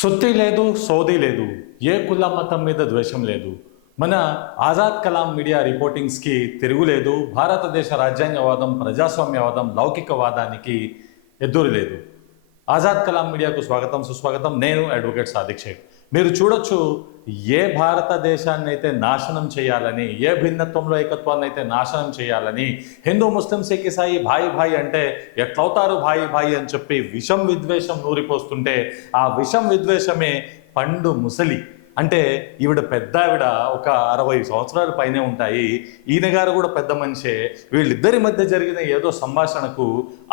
సుత్తి లేదు, సోది లేదు, ఏ కుల మతం మీద ద్వేషం లేదు. మన ఆజాద్ కలాం మీడియా రిపోర్టింగ్స్కి తిరుగులేదు. భారతదేశ రాజ్యాంగవాదం, ప్రజాస్వామ్యవాదం, లౌకికవాదానికి ఎదురు లేదు. ఆజాద్ కలాం మీడియాకు స్వాగతం, సుస్వాగతం. నేను అడ్వకేట్ సాదిక్ షేక్. మీరు చూడొచ్చు, ఏ భారతదేశాన్ని అయితే నాశనం చేయాలని, ఏ భిన్నత్వంలో ఏకత్వాన్ని అయితే నాశనం చేయాలని హిందూ ముస్లిం సిక్ ఇసాయి భాయి భాయి అంటే ఎట్లవుతారు భాయి భాయి అని చెప్పి విషం విద్వేషం నూరిపోస్తుంటే, ఆ విషం విద్వేషమే పండు ముసలి. అంటే ఈవిడ పెద్ద ఆవిడ, ఒక 60 సంవత్సరాల పైనే ఉంటాయి. ఈయన గారు కూడా పెద్ద మనిషే. వీళ్ళిద్దరి మధ్య జరిగిన ఏదో సంభాషణకు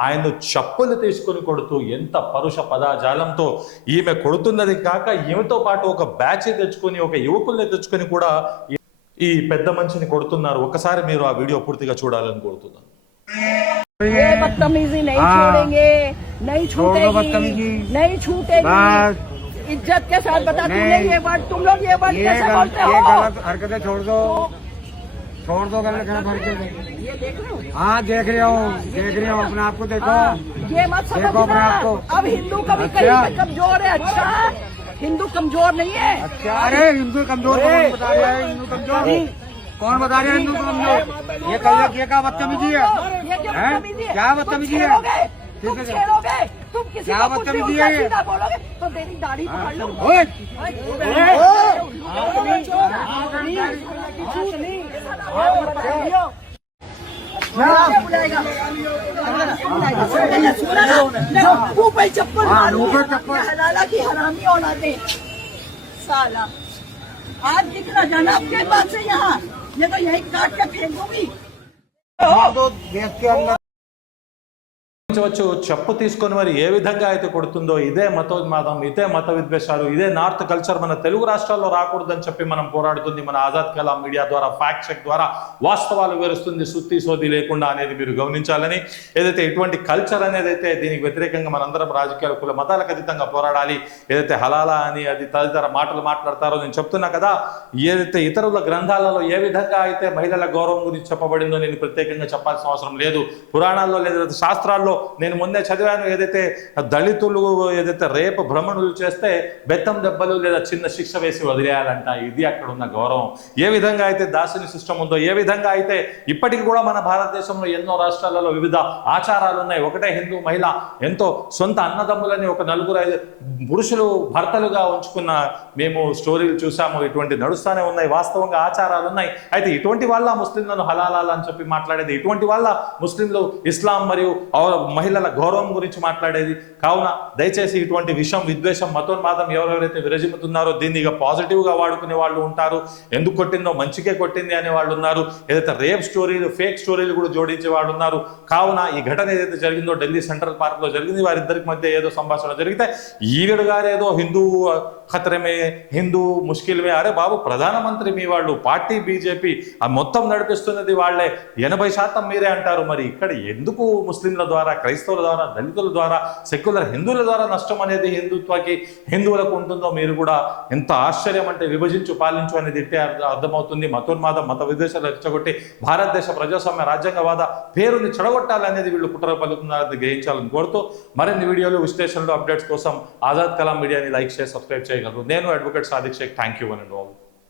ఆయన్ను చెప్పులు తీసుకొని కొడుతూ, ఎంత పరుష పదాజాలంతో ఈమె కొడుతున్నది కాక, ఈమెతో పాటు ఒక బ్యాచ్ తెచ్చుకొని, ఒక యువకుల్ని తెచ్చుకొని కూడా ఈ పెద్ద మనిషిని కొడుతున్నారు. ఒకసారి మీరు ఆ వీడియో పూర్తిగా చూడాలని కోరుతున్నాను. इज्जत के साथ बता, तूने ये वर्ड, तुम लोग ये वर्ड कैसे बोलते हो? ये गलत हरकतें छोड़ दो गलत हरकतें। ये देख रहे हो? हाँ देख रहे हो अपने आप को देखो। ये मत समझना, अब हिंदू कभी कहीं पे कमजोर है। अच्छा, हिंदू कमजोर नहीं है। अच्छा, अरे हिंदू कमजोर कौन बता रहा है? हिंदू कमजोर कौन बता रहे हैं? हिंदू कमजोर ये क्या बदतमीजी है? क्या बदतमीजी है? तुम खेलोगे, तुम किसी को कुछ भी उल्टा बोलोगे तो तेरी दाढ़ी पकड़ लो। चप्पल हलाला की हरामी औलादे साला। आज दिखना जाना आपके पास से यहाँ, ये तो यही काट के फेंक दूंगी। देश के अंदर చెప్పు తీసుకొని మరి ఏ విధంగా అయితే కొడుతుందో, ఇదే మతోన్మాదం, ఇదే మత విద్వేషాలు, ఇదే నార్త్ కల్చర్ మన తెలుగు రాష్ట్రాల్లో రాకూడదని చెప్పి మనం పోరాడుతుంది. మన ఆజాద్ కలాం మీడియా ద్వారా, ఫ్యాక్ట్ చెక్ ద్వారా వాస్తవాలు వివరిస్తుంది, సుత్తి సోది లేకుండా అనేది మీరు గమనించాలని. ఏదైతే ఇటువంటి కల్చర్ అనేది అయితే, దీనికి వ్యతిరేకంగా మనందరం రాజకీయాల, కుల మతాలకు అతీతంగా పోరాడాలి. ఏదైతే హలాలా అని అది తదితర మాటలు మాట్లాడతారో, నేను చెప్తున్నా కదా, ఏదైతే ఇతరుల గ్రంథాలలో ఏ విధంగా అయితే మహిళల గౌరవం గురించి చెప్పబడిందో నేను ప్రత్యేకంగా చెప్పాల్సిన అవసరం లేదు. పురాణాల్లో లేదా శాస్త్రాల్లో నేను ముందే చదివాను. ఏదైతే దళితులు ఏదైతే రేపు భ్రమణులు చేస్తే బెత్తం దెబ్బలు లేదా చిన్న శిక్ష వేసి వదిలేయాలంట. ఇది అక్కడ ఉన్న గౌరవం. ఏ విధంగా అయితే దాసిని సిస్టమ్ ఉందో, ఏ విధంగా అయితే ఇప్పటికి కూడా మన భారతదేశంలో ఎన్నో రాష్ట్రాలలో వివిధ ఆచారాలు ఉన్నాయి. ఒకటే హిందూ మహిళ ఎంతో సొంత అన్నదమ్ములని ఒక 4-5 పురుషులు భర్తలుగా ఉంచుకున్న మేము స్టోరీలు చూసాము. ఇటువంటి నడుస్తూనే ఉన్నాయి. వాస్తవంగా ఆచారాలు ఉన్నాయి. అయితే ఇటువంటి వాళ్ళ ముస్లింలను హలాలాలు అని చెప్పి మాట్లాడేది, ఇటువంటి వాళ్ళ ముస్లింలు ఇస్లాం మరియు మహిళల గౌరవం గురించి మాట్లాడేది. కావున దయచేసి ఇటువంటి విషం, విద్వేషం, మతోన్మాదం ఎవరెవరైతే విరజిమ్ముతున్నారో దీన్ని ఇక పాజిటివ్గా వాడుకునే వాళ్ళు ఉంటారు. ఎందుకు కొట్టిందో మంచికే కొట్టింది అనే వాళ్ళు ఉన్నారు. ఏదైతే రేప్ స్టోరీలు, ఫేక్ స్టోరీలు కూడా జోడించే వాళ్ళు ఉన్నారు. కావున ఈ ఘటన ఏదైతే జరిగిందో ఢిల్లీ సెంట్రల్ పార్క్లో జరిగింది, వారిద్దరికి మధ్య ఏదో సంభాషణ జరిగితే ఈవిడ గారు ఏదో హిందూ ఖతరమే, హిందూ ముష్కిల్మే. అరే బాబు, ప్రధానమంత్రి మీ వాళ్ళు, పార్టీ బీజేపీ ఆ మొత్తం నడిపిస్తున్నది వాళ్ళే, 80% మీరే అంటారు. మరి ఇక్కడ ఎందుకు ముస్లింల ద్వారా, క్రైస్తవుల ద్వారా, దళితుల ద్వారా, సెక్యులర్ హిందువుల ద్వారా నష్టం అనేది హిందుత్వకి, హిందువులకు ఉంటుందో మీరు కూడా ఎంత ఆశ్చర్యం. అంటే విభజించు పాలించు అనేది ఇట్టే అర్థమవుతుంది. మతోన్మాదం, మత విద్వేషాలు రెచ్చగొట్టి భారతదేశ ప్రజాస్వామ్య రాజ్యాంగవాద పేరుని చెడగొట్టాలనేది వీళ్ళు కుట్ర పలుకుతున్నారని గ్రహించాలని కోరుతూ, మరిన్ని వీడియోలు, విశ్లేషణలు, అప్డేట్స్ కోసం ఆజాద్ కలాం మీడియాని లైక్ చేసి సబ్స్క్రైబ్ చేయగలరు. నేను advocate Sadiq Shaikh. Thank you one and all.